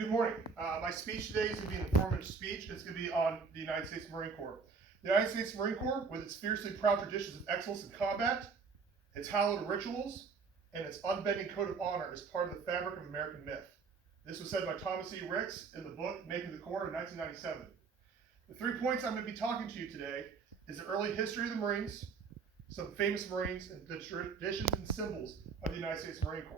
Good morning. My speech today is going to be an informative speech. It's going to be on the United States Marine Corps. The United States Marine Corps, with its fiercely proud traditions of excellence in combat, its hallowed rituals, and its unbending code of honor, is part of the fabric of American myth. This was said by Thomas E. Ricks in the book Making the Corps in 1997. The 3 points I'm going to be talking to you today is the early history of the Marines, some famous Marines, and the traditions and symbols of the United States Marine Corps.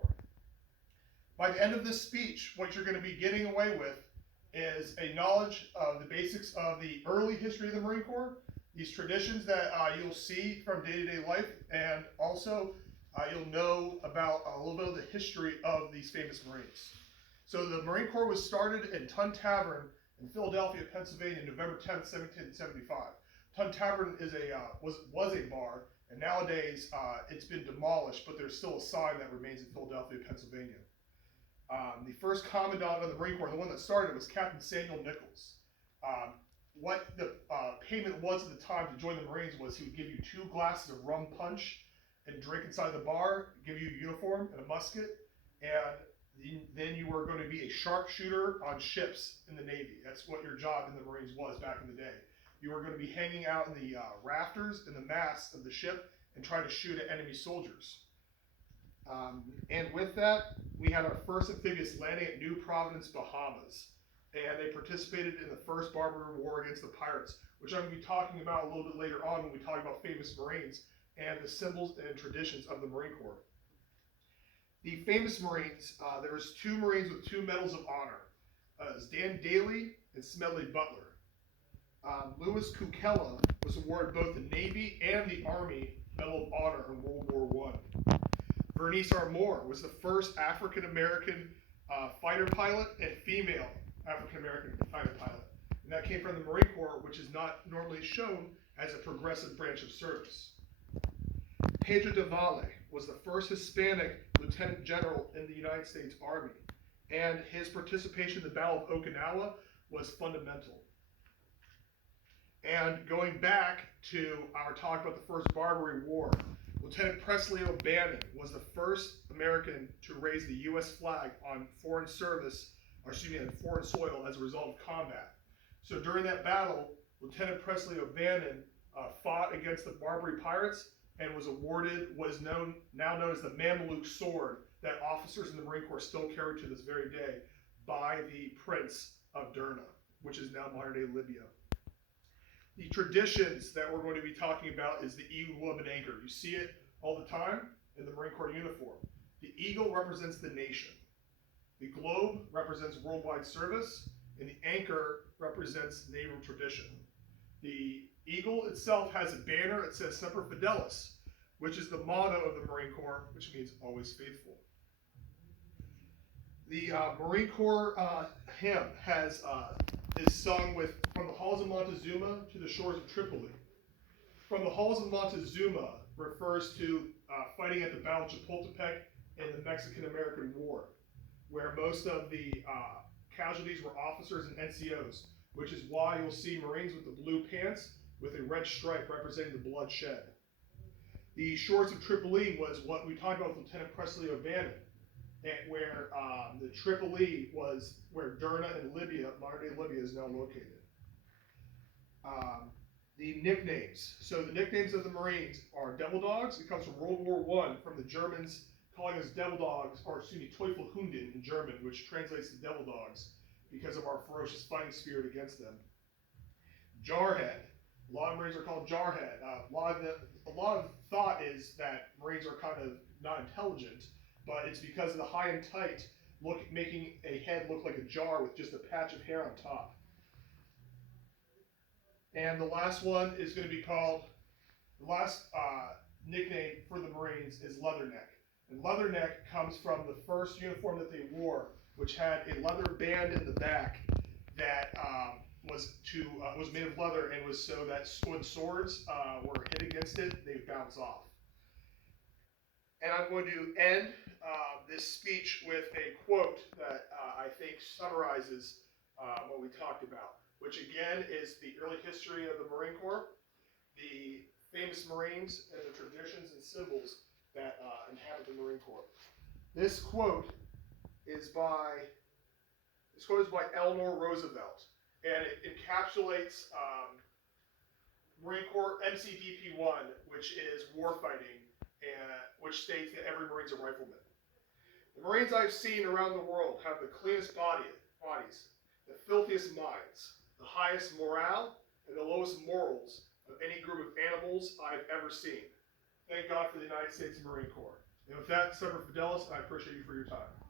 By the end of this speech, what you're going to be getting away with is a knowledge of the basics of the early history of the Marine Corps, these traditions that you'll see from day-to-day life, and also you'll know about a little bit of the history of these famous Marines. So the Marine Corps was started in Tun Tavern in Philadelphia, Pennsylvania, November 10th, 1775. Tun Tavern is was a bar, and nowadays it's been demolished, but there's still a sign that remains in Philadelphia, Pennsylvania. The first commandant of the Marine Corps, the one that started, was Captain Samuel Nichols. What the payment was at the time to join the Marines was he would give you 2 glasses of rum punch and drink inside the bar, give you a uniform and a musket, and then you were going to be a sharpshooter on ships in the Navy. That's what your job in the Marines was back in the day. You were going to be hanging out in the rafters and the masts of the ship and trying to shoot at enemy soldiers. And with that, we had our first amphibious landing at New Providence, Bahamas. And they participated in the first Barbary War against the pirates, which I'm going to be talking about a little bit later on when we talk about famous Marines and the symbols and traditions of the Marine Corps. The famous Marines, there was 2 Marines with 2 Medals of Honor. It was Dan Daly and Smedley Butler. Louis Kukela was awarded both the Navy and the Army Medal of Honor in World War I. Bernice R. Moore was the first African-American fighter pilot and female African-American fighter pilot. And that came from the Marine Corps, which is not normally shown as a progressive branch of service. Pedro de Valle was the first Hispanic lieutenant general in the United States Army, and his participation in the Battle of Okinawa was fundamental. And going back to our talk about the first Barbary War, Lieutenant Presley O'Bannon was the first American to raise the U.S. flag on foreign soil as a result of combat. So during that battle, Lieutenant Presley O'Bannon fought against the Barbary pirates and was awarded what is now known as the Mameluke sword that officers in the Marine Corps still carry to this very day by the Prince of Derna, which is now modern-day Libya. The traditions that we're going to be talking about is the eagle, globe, and anchor. You see it all the time in the Marine Corps uniform. The eagle represents the nation. The globe represents worldwide service, and the anchor represents naval tradition. The eagle itself has a banner. It says Semper Fidelis, which is the motto of the Marine Corps, which means always faithful. The Marine Corps hymn is sung with From the Halls of Montezuma to the Shores of Tripoli. From the Halls of Montezuma refers to fighting at the Battle of Chapultepec in the Mexican-American War, where most of the casualties were officers and NCOs, which is why you'll see Marines with the blue pants with a red stripe representing the blood shed. The Shores of Tripoli was what we talked about with Lieutenant Presley O'Bannon, where the Tripoli was where Derna and Libya, modern-day Libya, is now located. The nicknames. So the nicknames of the Marines are Devil Dogs. It comes from World War I, from the Germans calling us Devil Dogs, or Teufelhunden in German, which translates to Devil Dogs, because of our ferocious fighting spirit against them. Jarhead. A lot of Marines are called Jarhead. A lot of thought is that Marines are kind of not intelligent, but it's because of the high and tight look, making a head look like a jar with just a patch of hair on top. And the last one is going to be called, the last nickname for the Marines is Leatherneck. And Leatherneck comes from the first uniform that they wore, which had a leather band in the back that was made of leather and was so that when swords were hit against it, they would bounce off. And I'm going to end this speech with a quote that I think summarizes what we talked about, which again is the early history of the Marine Corps, the famous Marines, and the traditions and symbols that inhabit the Marine Corps. This quote is by It's quoted by Eleanor Roosevelt, and it encapsulates Marine Corps MCDP 1, which is warfighting, and which states that every Marine's a rifleman. The Marines I've seen around the world have the cleanest bodies, the filthiest minds, the highest morale, and the lowest morals of any group of animals I've ever seen. Thank God for the United States Marine Corps. And with that, Semper Fidelis, I appreciate you for your time.